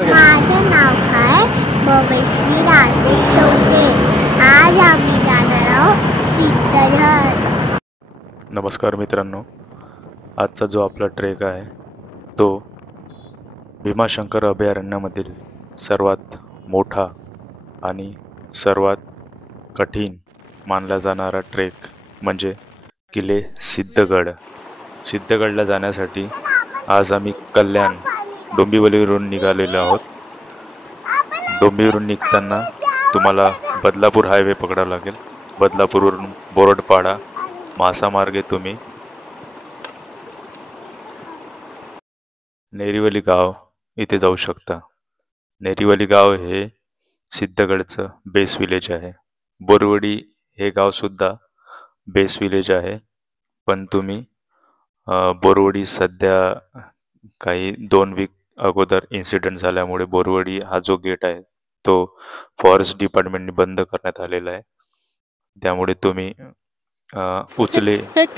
माझं नाव आहे भव्यश्री राजेश चौके. आज आम्ही जाणार आहोत सिद्धगड. नमस्कार मित्रांनो, आजचा जो आपला ट्रेक आहे तो भीमाशंकर अभयारण्यामधील सर्वात मोठा आणि सर्वात कठीण मानला जाणारा ट्रेक म्हणजे किल्ले सिद्धगड. सिद्धगडला जाण्यासाठी आज आम्ही कल्याण डोंबिवलीवरून निघालेलो आहोत. डोंबिवलीवरून निघताना तुम्हाला बदलापूर हायवे पकडावा लागेल. बदलापूरवरून बोरडपाडा मासामार्गे तुम्ही नेरिवली गाव इथे जाऊ शकता. नेरिवली गाव हे सिद्धगडचं बेस विलेज आहे. बोरवडी हे गावसुद्धा बेस विलेज आहे, पण तुम्ही बोरवडी सध्या काही 2 वीक अगोदर इन्सिडेंट झाल्यामुळे बोरवडी हा जो गेट आहे तो फॉरेस्ट डिपार्टमेंटने बंद करण्यात आलेला आहे. त्यामुळे तुम्ही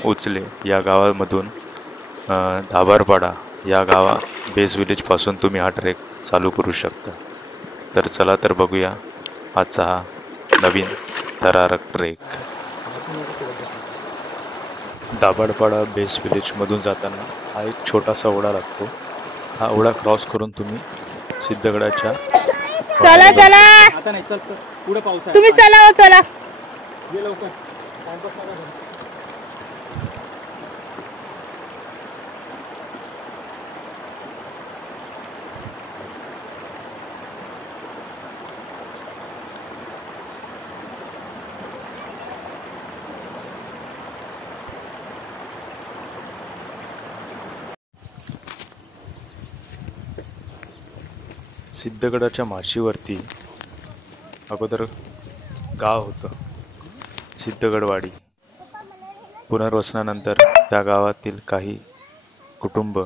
उचले या गावामधून धाबारपाडा या बेस विलेजपासून तुम्ही हा ट्रेक चालू करू शकता. तर चला तर बघूया आजचा हा नवीन थरारक ट्रेक. दाभाडपाडा बेस विलेजमधून जाताना हा एक छोटासा ओढा लागतो. हा ओढा क्रॉस करून तुम्ही सिद्धगडाच्या चला तुम्ही चला. सिद्धगडाच्या माशीवरती अगोदर गाव होतं सिद्धगडवाडी. पुनर्वसनानंतर त्या गावातील काही कुटुंब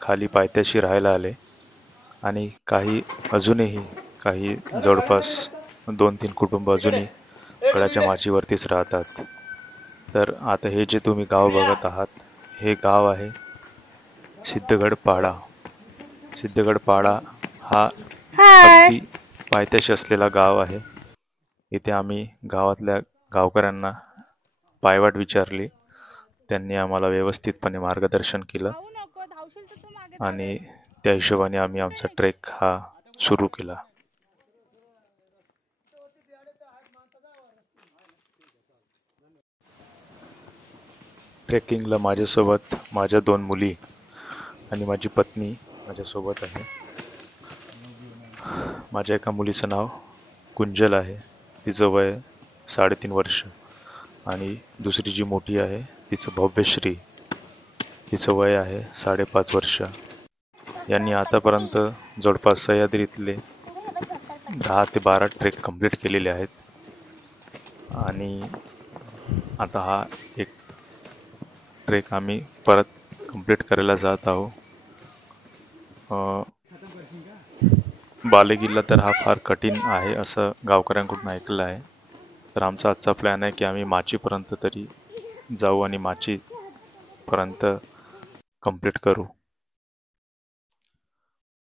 खाली पायथ्याशी राहायला आले आणि अजूनही काही जवळपास 2-3 कुटुंब अजूनही गडाच्या माचीवरतीच राहतात. तर आता हे जे तुम्ही गाव बघत आहात हे गाव आहे सिद्धगडपाडा. सिद्धगडपाडा हा अगदी पायथ्याशी असलेला गाव आहे. इथे आम्ही गावातल्या गावकऱ्यांना पायवाट विचारली. त्यांनी आम्हाला व्यवस्थितपणे मार्गदर्शन केलं आणि त्या हिशोबाने आम्ही आमचा ट्रेक हा सुरू केला. ट्रेकिंगला माझ्यासोबत माझ्या 2 मुली आणि माझी पत्नी माझ्यासोबत आहे. माझ्या एका मुलीचं नाव कुंजल आहे, तिचं वय 3.5 वर्ष. आणि दुसरी जी मोठी आहे तिचं भव्यश्री, तिचं वय आहे 5.5 वर्ष. यांनी आतापर्यंत जवळपास सह्याद्रीतले 10 ते 12 ट्रेक कंप्लीट केलेले आहेत. आणि आता हा एक ट्रेक आम्ही परत कंप्लीट करायला जात आहोत. बालेकिल्ला तर हा फार कठीण आहे असं गावकऱ्यांकडून ऐकलं आहे. तर आमचा आजचा प्लॅन आहे की आम्ही माचीपर्यंत तरी जाऊ आणि माचीपर्यंत कंप्लीट करू.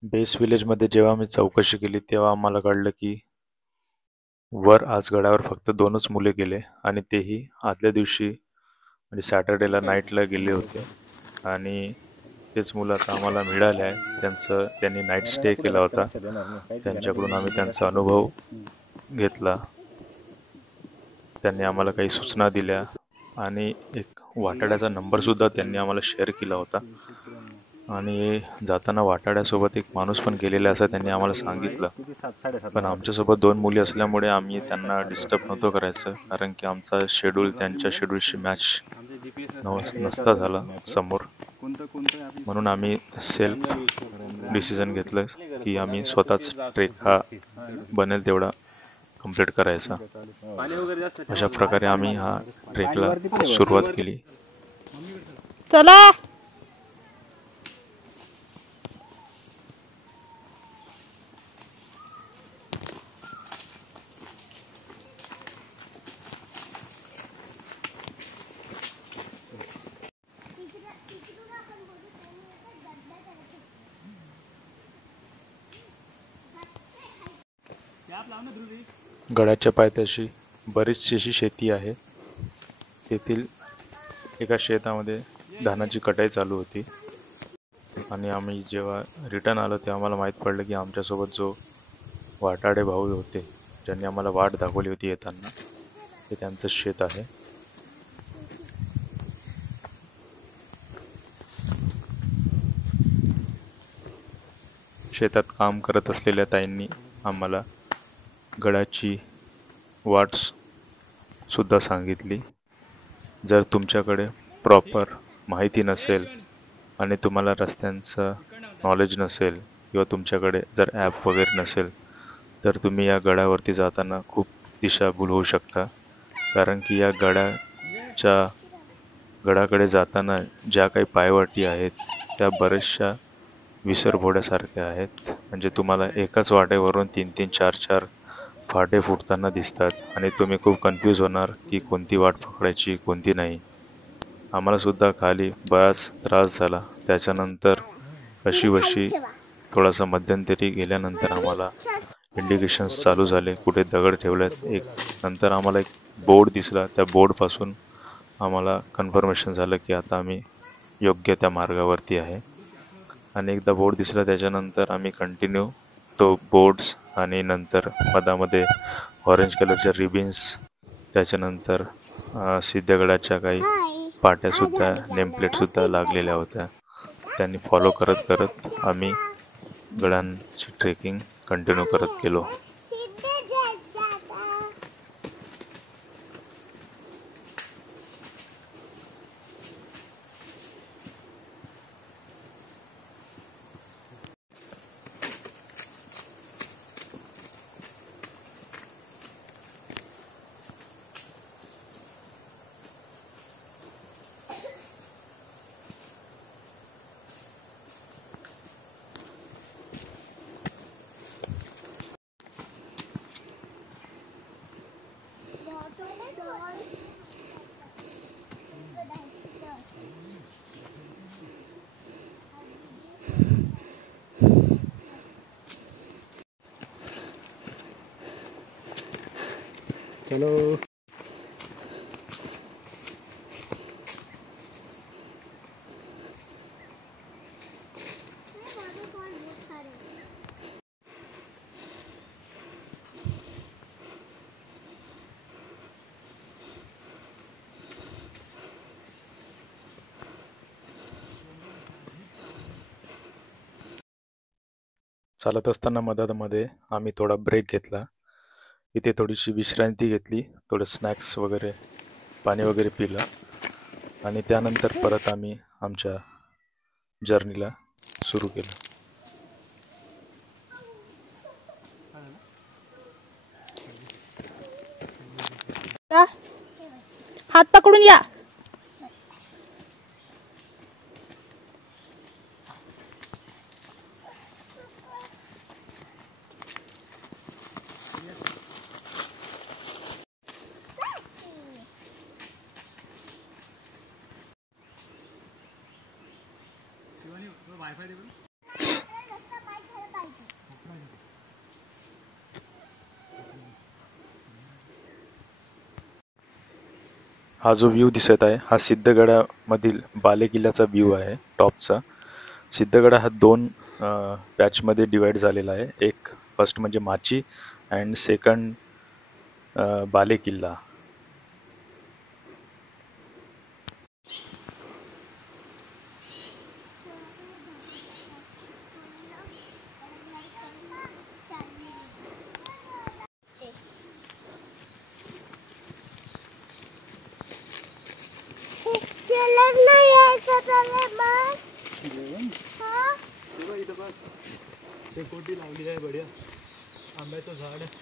बेस विलेजमध्ये जेव्हा आम्ही चौकशी केली तेव्हा आम्हाला कळलं की वर आज गडावर फक्त 2च मुले गेले आणि तेही आदल्या दिवशी म्हणजे सॅटर्डेला नाईटला गेले होते. आणि तेच मुलं आता आम्हाला मिळाले आहे. त्यांनी नाईट स्टे केला होता. त्यांच्याकडून आम्ही त्यांचा अनुभव घेतला. त्यांनी आम्हाला काही सूचना दिल्या आणि एक वाटाड्याचा नंबरसुद्धा त्यांनी आम्हाला शेअर केला होता. आणि जाताना वाटाड्यासोबत एक माणूस पण गेलेला असं त्यांनी आम्हाला सांगितलं. पण आमच्यासोबत 2 मुली असल्यामुळे आम्ही त्यांना डिस्टर्ब नव्हतो करायचं, कारण की आमचा शेड्यूल त्यांच्या शेड्यूलशी मॅच नसता झाला समोर. म्हणून आम्ही सेल्फ डिसिजन घेतलं की आम्ही स्वतःच ट्रेक हा बनेल तेवढा कंप्लीट करायचा. अशा प्रकारे आम्ही हा ट्रेकला सुरुवात केली. चला गडाच्या पायथ्याशी बरीचशी अशी शेती आहे. तेथील एका शेतामध्ये धानाची कटाई चालू होती आणि आम्ही जेव्हा रिटर्न आलो तेव्हा आम्हाला माहीत पडलं की आमच्यासोबत जो वाटाडे भाऊ होते ज्यांनी आम्हाला वाट दाखवली होती येताना, ते त्यांचं शेत आहे. शेतात काम करत असलेल्या ताईंनी आम्हाला गडाची वाट सुद्धा सांगितली. जर तुमच्याकडे प्रॉपर माहिती नसेल आणि तुम्हाला रस्त्यांचं नॉलेज नसेल किंवा तुमच्याकडे जर ॲप वगैरे नसेल तर तुम्ही या गडावरती जाताना खूप दिशाभूल होऊ शकता. कारण की या गडाकडे जाताना ज्या काही पायवाटी आहेत त्या बऱ्याचशा विसरभोड्यासारख्या आहेत. म्हणजे तुम्हाला एकाच वाटेवरून 3-3, 4-4 फाटे फुटताना दिसतात आणि तुम्ही खूप कन्फ्यूज होणार की कोणती वाट पकडायची कोणती नाही. आम्हालासुद्धा खाली बराच त्रास झाला. त्याच्यानंतर कशीबशी थोडासा मध्यंतरी गेल्यानंतर आम्हाला इंडिकेशन्स चालू झाले, कुठे दगड ठेवल्यात. नंतर आम्हाला एक बोर्ड दिसला. त्या बोर्डपासून आम्हाला कन्फर्मेशन झालं की आता आम्ही योग्य त्या मार्गावरती आहे. आणि एकदा बोर्ड दिसला त्याच्यानंतर आम्ही कंटिन्यू तो बोर्ड्स आणि नंतर मधामध्ये ऑरेंज कलरच्या रिबिन्स, त्याच्यानंतर सिद्धगडाच्या काही पाट्यासुद्धा, नेमप्लेटसुद्धा लागलेल्या होत्या. त्यांनी फॉलो करत करत आम्ही गडांची ट्रेकिंग कंटिन्यू करत गेलो. चलो. चालत असताना मधामध्ये आम्ही थोडा ब्रेक घेतला. इथे थोडीशी विश्रांती घेतली, थोडं स्नॅक्स वगैरे, पाणी वगैरे पिलं आणि त्यानंतर परत आम्ही आमच्या जर्नीला सुरू केलं. हात पकडून या. हा जो व्ह्यू दिसत आहे हा सिद्धगडामधील बालेकिल्ल्याचा व्ह्यू आहे टॉपचा. सिद्धगड हा 2 पॅचमध्ये डिवाईड झालेला आहे. एक फर्स्ट म्हणजे माची अँड सेकंड बालेकिल्ला. शेकोटी लावली आहे बढिया. आंब्याचं झाड आहे.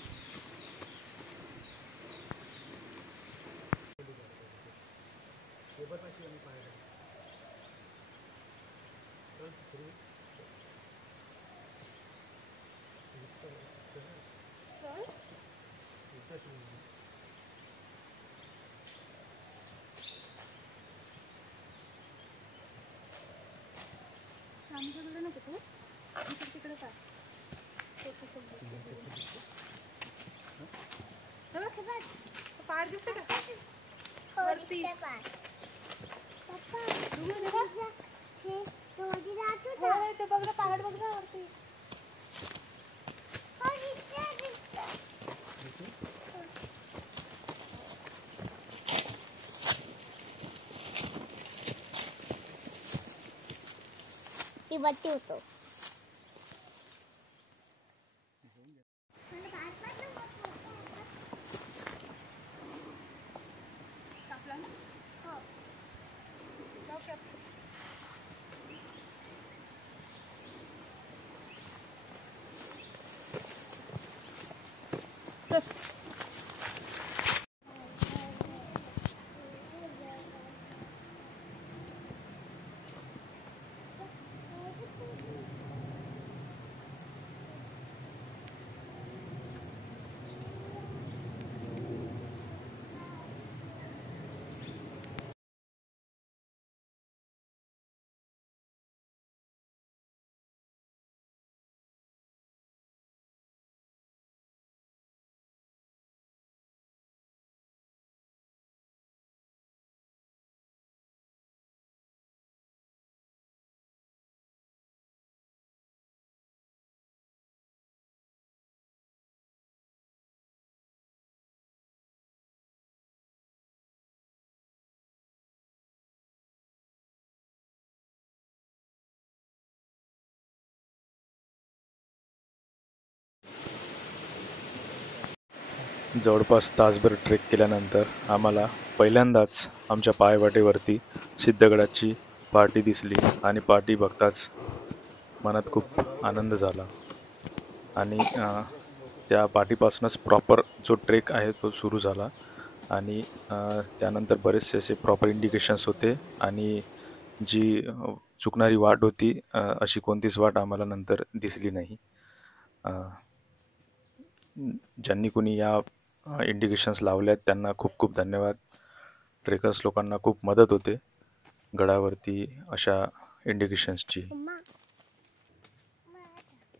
पहाड दिसते का हो, वरती? दिसतंय पहाड. पप्पा, हे बघ. हे रोजी जातो हो, का? ते बघ ना, पहाड बघ ना वरती. हो, दिसतंय. ती बट्टी होतो. कापला ना? हो. जाऊ की आपण? चल. जवळपास तासभर ट्रेक केल्यानंतर आम्हाला पहिल्यांदाच आमच्या पायवाटेवरती सिद्धगडाची पहाटी दिसली आणि पहाटी बघताच मनात खूप आनंद झाला. आणि त्या पाठीपासूनच प्रॉपर जो ट्रेक आहे तो सुरू झाला. आणि त्यानंतर बरेचसे असे प्रॉपर इंडिकेशन्स होते आणि जी चुकणारी वाट होती अशी कोणतीच वाट आम्हाला नंतर दिसली नाही. ज्यांनी कोणी या इंडिकेशन्स लावले आहेत त्यांना खूप खूप धन्यवाद. ट्रेकर्स लोकांना खूप मदत होते गडावरती अशा इंडिकेशन्सची.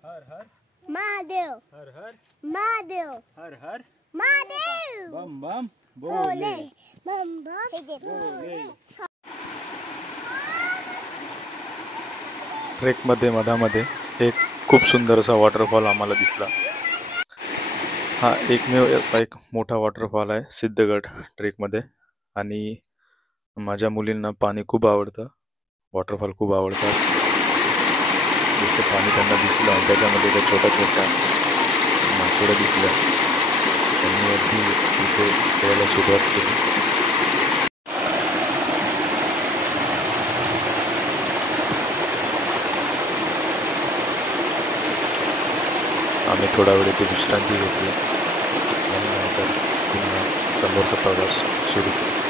हर हर महादेव, हर हर महादेव, हर हर महादेव. बम बम बोले, बोले बम बम बोले. ट्रेकमध्ये मधामध्ये एक खूप सुंदर असा वॉटरफॉल आम्हाला दिसला. हा एकमेव असा एक मोठा वॉटरफॉल आहे सिद्धगड ट्रेकमध्ये. आणि माझ्या मुलींना पाणी खूप आवडतं, वॉटरफॉल खूप आवडतात. जसं पाणी त्यांना दिसलं आणि त्याच्यामध्ये त्या छोट्या छोट्या मासोळ्या दिसल्या, त्यांनी अगदी तिथे खेळायला सुरुवात केली. आम्ही थोडा वेळ इथे विश्रांती घेतली आणि नंतर पुन्हा समोरचा प्रवास सुरू केला.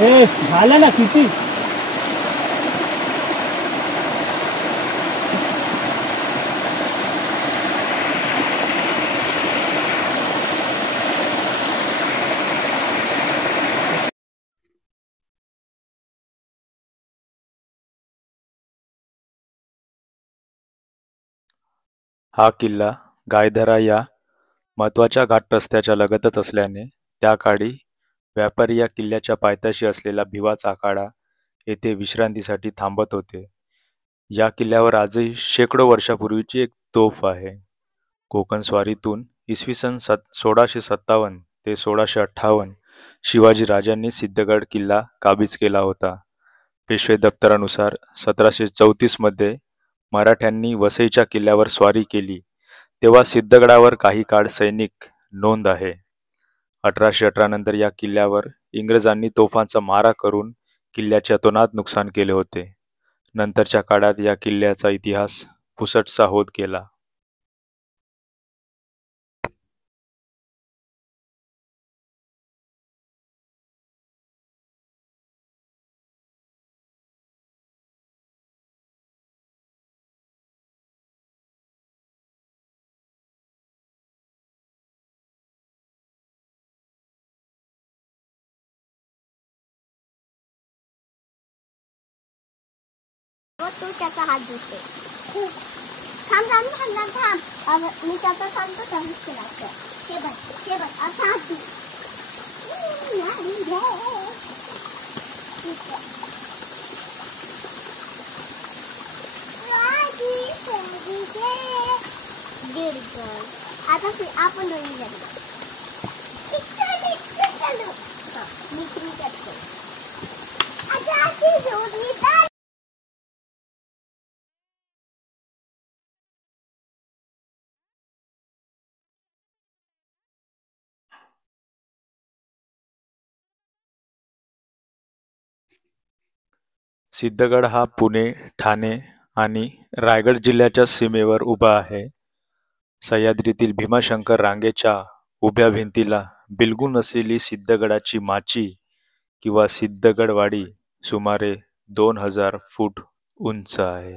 ए झालं ना किती हा किल्ला गायधरा या महत्वाच्या घाट रस्त्याच्या लगतच असल्याने त्या काळी व्यापारी या किल्ल्याच्या पायथ्याशी असलेला भिवाचा आखाडा येथे विश्रांतीसाठी थांबत होते. या किल्ल्यावर आजही शेकडो वर्षापूर्वीची एक तोफ आहे. कोकण स्वारीतून इसवी सन 1657 ते 1658 शिवाजी राजांनी सिद्धगड किल्ला काबीज केला होता. पेशवे दप्तरानुसार 1734 मध्ये मराठ्यांनी वसईच्या किल्ल्यावर स्वारी केली तेव्हा सिद्धगडावर काही काळ सैनिक नोंद आहे. 1818 नंतर या किल्ल्यावर इंग्रजांनी तोफांचा मारा करून किल्ल्याचे अतोनात नुकसान केले होते. नंतरच्या काळात या किल्ल्याचा इतिहास पुसटसा होत गेला. व तू त्याचा हात धुते. थांब थांब थांब थांब थांब. मी त्याचा सांगतो तसंच करायचं. हे बघ असा हात धु. Good girl. आता आपण दोन्ही जण मी तुम्ही करतो. आता अशी जोडली तर सिद्धगड हा पुणे, ठाणे आणि रायगड जिल्ह्याच्या सीमेवर उभा आहे. सह्याद्रीतील भीमाशंकर रांगेच्या उभ्या भिंतीला बिलगून असलेली सिद्धगडाची माची किंवा सिद्धगडवाडी सुमारे 2000 फूट उंच आहे.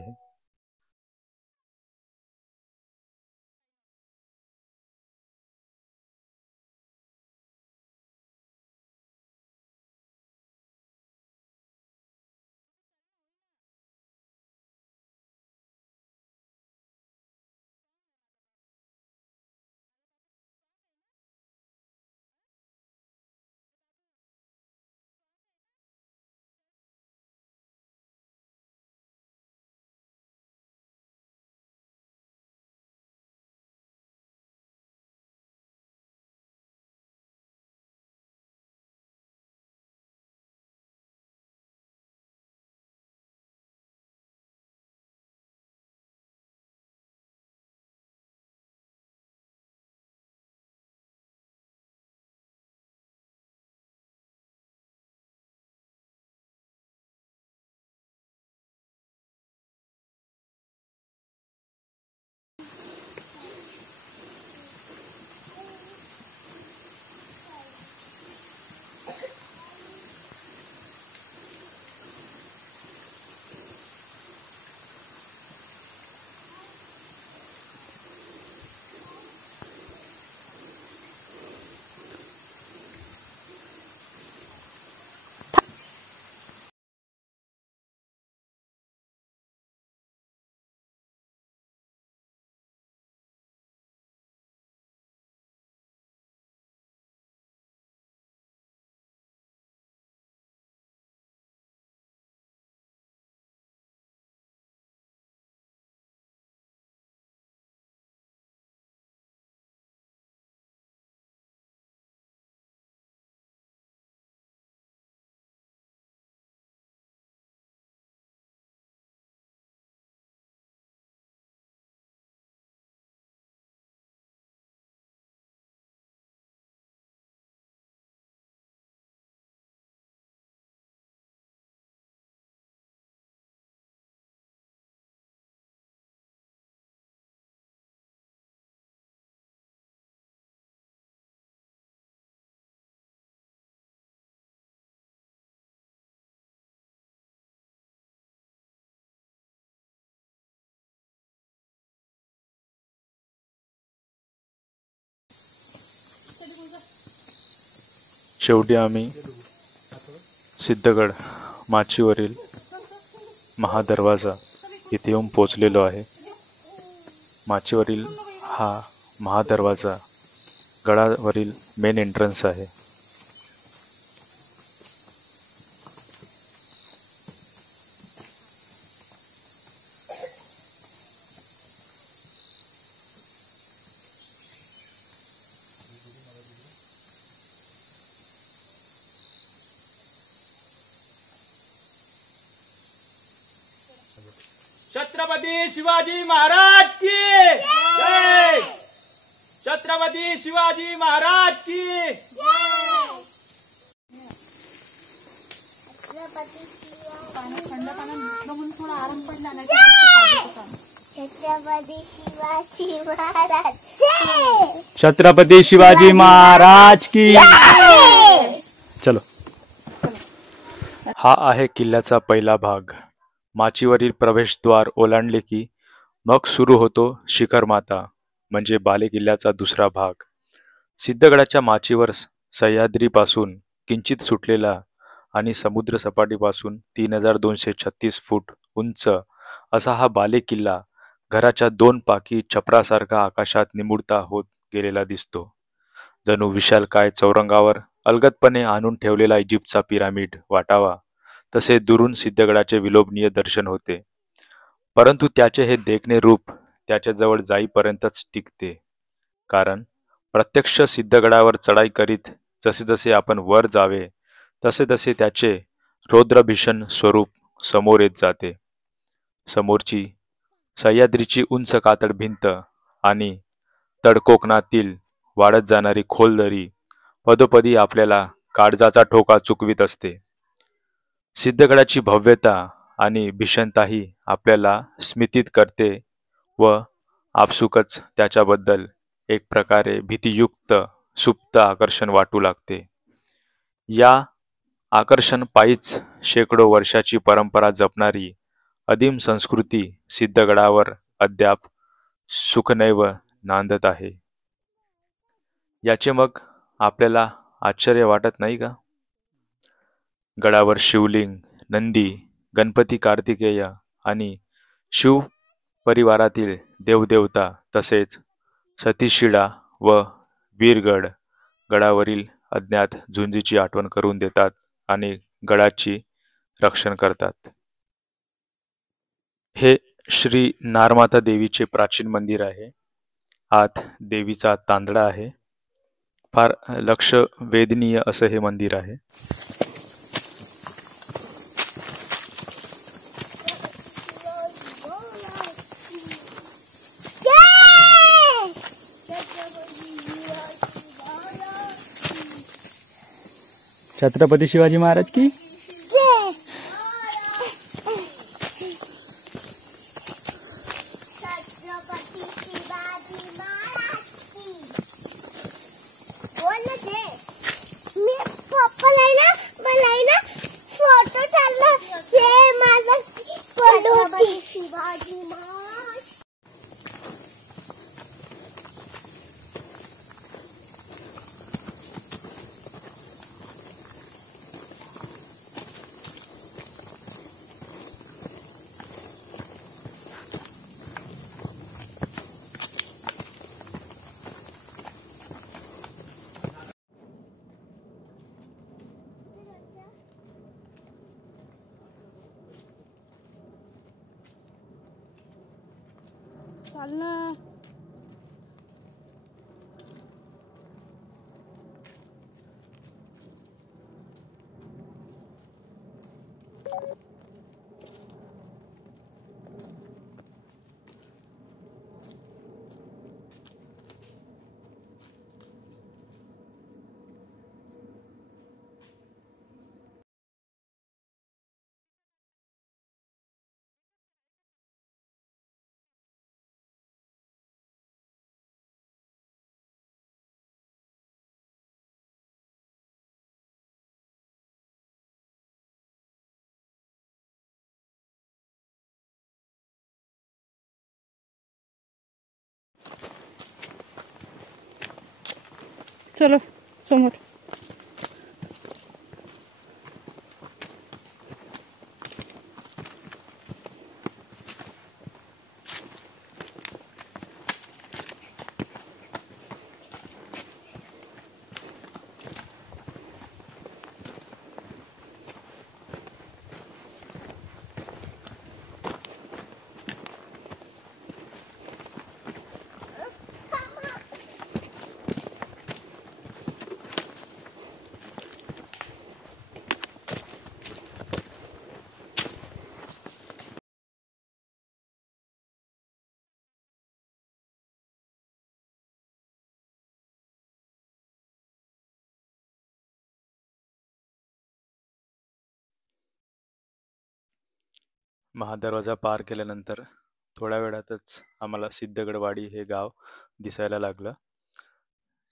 शेवटी आम्ही सिद्धगड माचीवरील महादरवाजा इथे येऊन पोचलेलो आहे. माचीवरील हा महादरवाजा गडावरील मेन एंट्रन्स आहे. छत्रपती शिवाजी महाराज की जय. छत्रपती शिवाजी महाराज की पाणी थंड पाण्यात बघून थोडा आराम पडला नाही छत्रपती शिवाजी महाराज जय. छत्रपती शिवाजी महाराज की चलो. हा आहे किल्ल्याचा पहिला भाग. माचीवरील प्रवेशद्वार ओलांडले की मग सुरू होतो शिखरमाता म्हणजे बालेकिल्ल्याचा दुसरा भाग. सिद्धगडाच्या माचीवर सह्याद्रीपासून किंचित सुटलेला आणि समुद्र सपाटीपासून 3236 फूट उंच असा हा बालेकिल्ला घराच्या दोन पाकी छपरासारखा आकाशात निमुळता होत गेलेला दिसतो. जणू विशालकाय चौरंगावर अलगदपणे आणून ठेवलेला इजिप्तचा पिरामिड वाटावा तसे दुरून सिद्धगडाचे विलोभनीय दर्शन होते. परंतु त्याचे हे देखणे रूप त्याच्याजवळ जाईपर्यंतच टिकते. कारण प्रत्यक्ष सिद्धगडावर चढाई करीत जसे जसे आपण वर जावे तसे तसे त्याचे रौद्रभीषण स्वरूप समोर येत जाते. समोरची सह्याद्रीची उंच कातळ भिंत आणि तळकोकणातील वाढत जाणारी खोल दरी पदोपदी आपल्याला काळजाचा ठोका चुकवीत असते. सिद्धगडाची भव्यता आणि भीषणताही आपल्याला स्मितीत करते व आपसुकच त्याच्याबद्दल एक प्रकारे भीतियुक्त सुप्त आकर्षण वाटू लागते. या आकर्षण पायीच शेकडो वर्षाची परंपरा जपणारी अदीम संस्कृती सिद्धगडावर अद्याप सुखनैव नांदत आहे. याचे मग आपल्याला आश्चर्य वाटत नाही का? गडावर शिवलिंग, नंदी, गणपती, कार्तिकेय आणि शिव परिवारातील देवदेवता तसेच सतीशिडा व वीरगड गडावरील अज्ञात झुंजीची आठवण करून देतात आणि गडाची रक्षण करतात. हे श्री नारमाता देवीचे प्राचीन मंदिर आहे. आत देवीचा तांदळा आहे. फार लक्ष वेधनीय असं हे मंदिर आहे. छत्रपती शिवाजी महाराज की छत्रपती शिवाजी महाराज की. बोल ना ते. मी पप्पाला आहे ना मला आहे ना फोटो चालला ते माझा छत्रपती शिवाजी महाराज. चाल ना. चलो समोर. महादरवाजा पार केल्यानंतर थोड्या वेळातच आम्हाला सिद्धगडवाडी हे गाव दिसायला लागलं.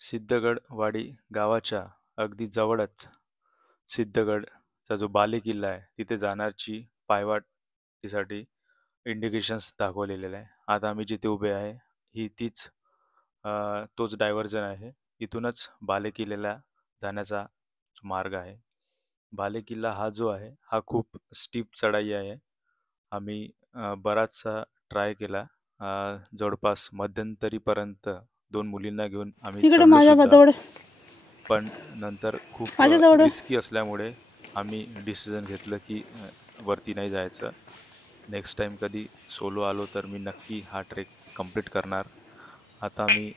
सिद्धगडवाडी गावाच्या अगदी जवळच सिद्धगडचा जो बालेकिल्ला आहे तिथे जाण्याची पायवाटेसाठी इंडिकेशन्स दाखवलेले आहे. आता आम्ही जिथे उभे आहे ही तोच डायव्हर्जन आहे. इथूनच बालेकिल्ल्याला जाण्याचा जो मार्ग आहे. बालेकिल्ला हा जो आहे हा खूप स्टीप चढाई आहे. आम्ही बराचसा ट्राय केला. जवळपास मध्यंतरीपर्यंत 2 मुलींना घेऊन आम्ही इकडे चढलो माझ्या सुद्धा. जवळ पण नंतर खूप माझ्याजवळ. रिस्की असल्यामुळे आम्ही डिसिजन घेतलं की वरती नाही जायचं. नेक्स्ट टाइम कधी सोलो आलो तर मी नक्की हा ट्रेक कंप्लीट करणार. आता आम्ही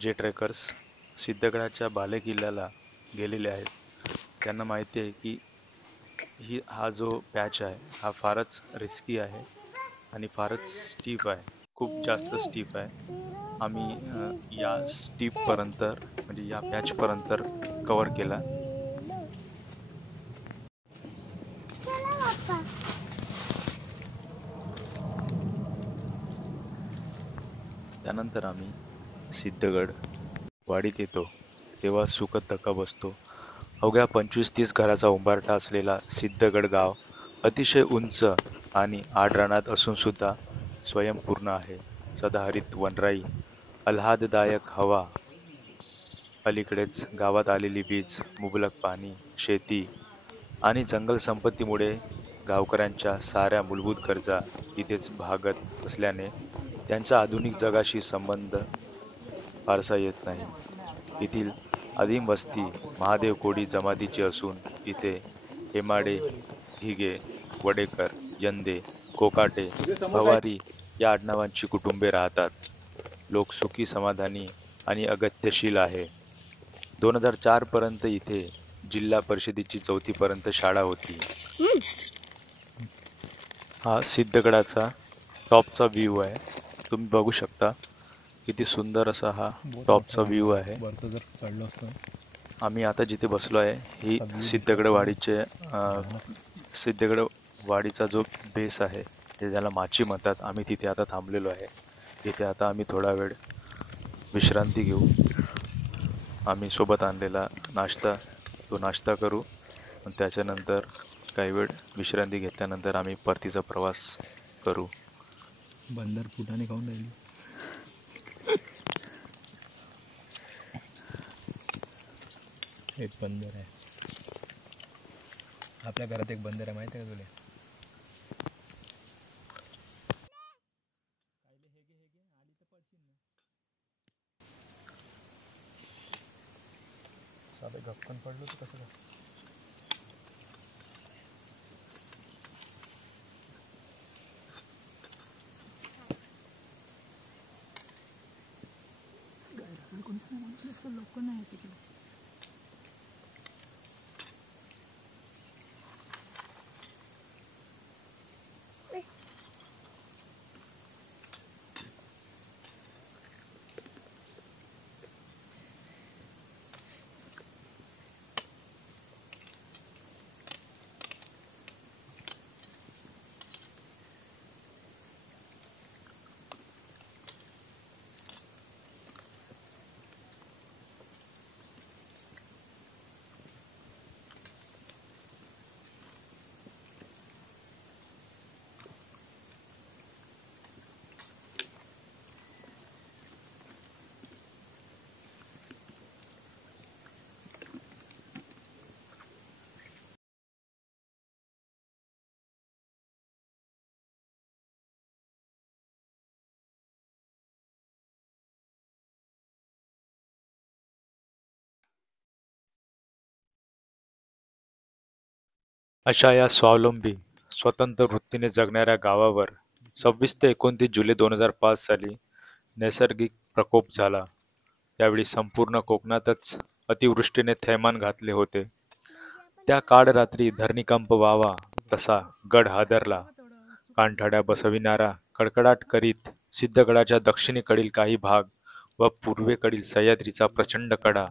जे ट्रेकर्स सिद्धगडाच्या बालेकिल्ल्याला गेलेले आहेत त्यांना माहिती आहे की हा जो पॅच आहे हा फारच रिस्की आहे आणि फारच स्टीप आहे. खूप जास्त स्टीप आहे. आम्ही या स्टीपपर्यंत म्हणजे या पॅचपर्यंत कवर केला. चला बाप्पा. त्यानंतर आम्ही सिद्धगड वाडीत येतो तेव्हा सुखद धक्का बसतो. अवघ्या 25-30 घराचा उंबरठा असलेला सिद्धगड गाव अतिशय उंच आणि आडरानात असून सुद्धा स्वयंपूर्ण आहे. सदाहरित वनराई, आल्हाददायक हवा, अलीकडेच गावात आलेली वीज, मुबलक पाणी, शेती आणि जंगल संपत्तीमुळे गावकऱ्यांच्या साऱ्या मूलभूत गरजा इथेच भागत असल्याने त्यांचा आधुनिक जगाशी संबंध फारसा येत नाही. येथील आदिम वस्ती महादेव कोळी जमातीची असून इथे हेमाडे, ढिगे, वडेकर, यंदे, कोकाटे, भवारी या आडनावांची कुटुंबे राहतात. लोक सुखी, समाधानी आणि अगत्यशील आहे. 2004 पर्यंत इथे जिल्हा परिषदेची 4थी पर्यंत शाळा होती. हा सिद्धगडाचा टॉपचा व्ह्यू आहे. तुम्ही बघू शकता किती सुंदर असा हा टॉपचा व्ह्यू आहे. वरतं जर चढलो असतो आम्ही आता जिथे बसलो आहे ही सिद्धगड वाडीचा जो बेस आहे ते ज्याला माची म्हणतात. आम्ही तिथे आता थांबलेलो आहे. तिथे आता आम्ही थोडा वेळ विश्रांती घेऊ. आम्ही सोबत आणलेला तो नाश्ता करू. त्याच्यानंतर काही वेळ विश्रांती घेतल्यानंतर आम्ही परतीचा प्रवास करू. बंदर फुटाने खाऊन राहिली. एक बंदर आहे आपल्या घरात. एक बंदर आहे माहिती आहे का तुला? साधं गप्पन पडलो तर कसं काय? लोक नाही तिकडे. अशा या स्वावलंबी स्वतंत्र वृत्तीने जगणाऱ्या गावावर 26 ते 29 जुलै 2005 साली नैसर्गिक प्रकोप झाला. त्यावेळी संपूर्ण कोकणातच अतिवृष्टीने थैमान घातले होते. त्या काळरात्री धरणीकंप व्हावा तसा गड हादरला. कानठाड्या बसविणारा कडकडाट करीत सिद्धगडाच्या दक्षिणेकडील काही भाग व पूर्वेकडील सह्याद्रीचा प्रचंड कडा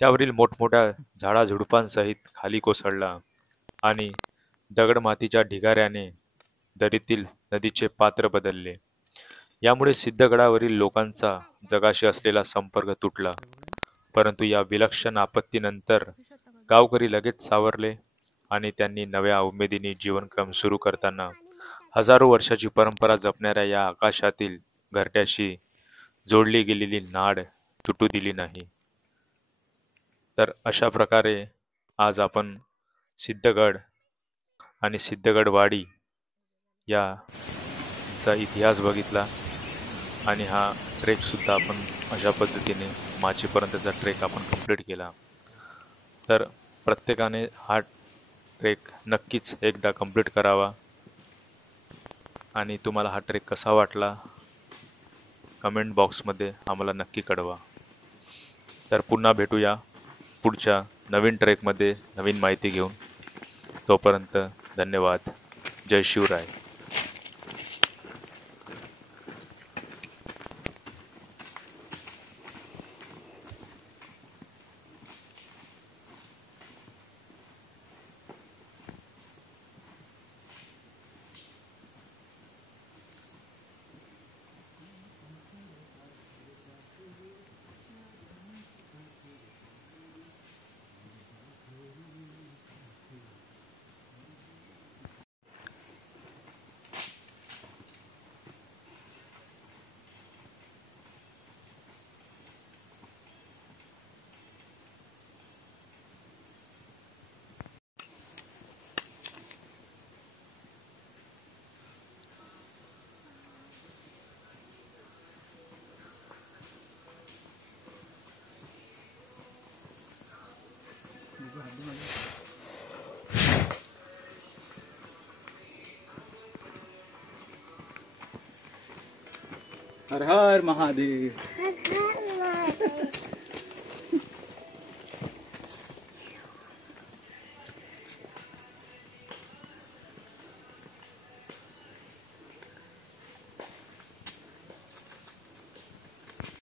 त्यावरील मोठमोठ्या झाडाझुडपांसहित खाली कोसळला. आणि दगडमातीच्या ढिगाऱ्याने दरीतील नदीचे पात्र बदलले. यामुळे सिद्धगडावरील लोकांचा जगाशी असलेला संपर्क तुटला. परंतु या विलक्षण आपत्तीनंतर गावकरी लगेच सावरले आणि त्यांनी नव्या उमेदीने जीवनक्रम सुरू करताना हजारो वर्षाची परंपरा जपणाऱ्या या आकाशातील घरट्याशी जोडली गेलेली नाड तुटू दिली नाही. तर अशा प्रकारे आज आपण सिद्धगड आणि सिद्धगडवाडी याचा इतिहास बघितला आणि हा ट्रेकसुद्धा आपण अशा पद्धतीने माचीपर्यंतचा ट्रेक आपण कंप्लीट केला. तर प्रत्येकाने हा ट्रेक नक्कीच एकदा कंप्लीट करावा आणि तुम्हाला हा ट्रेक कसा वाटला कमेंट बॉक्समध्ये आम्हाला नक्की कळवा. तर पुन्हा भेटूया पुढच्या नवीन ट्रेकमध्ये नवीन माहिती घेऊन. तोपर्यंत धन्यवाद. जय शिवराय. हर हर महादेव.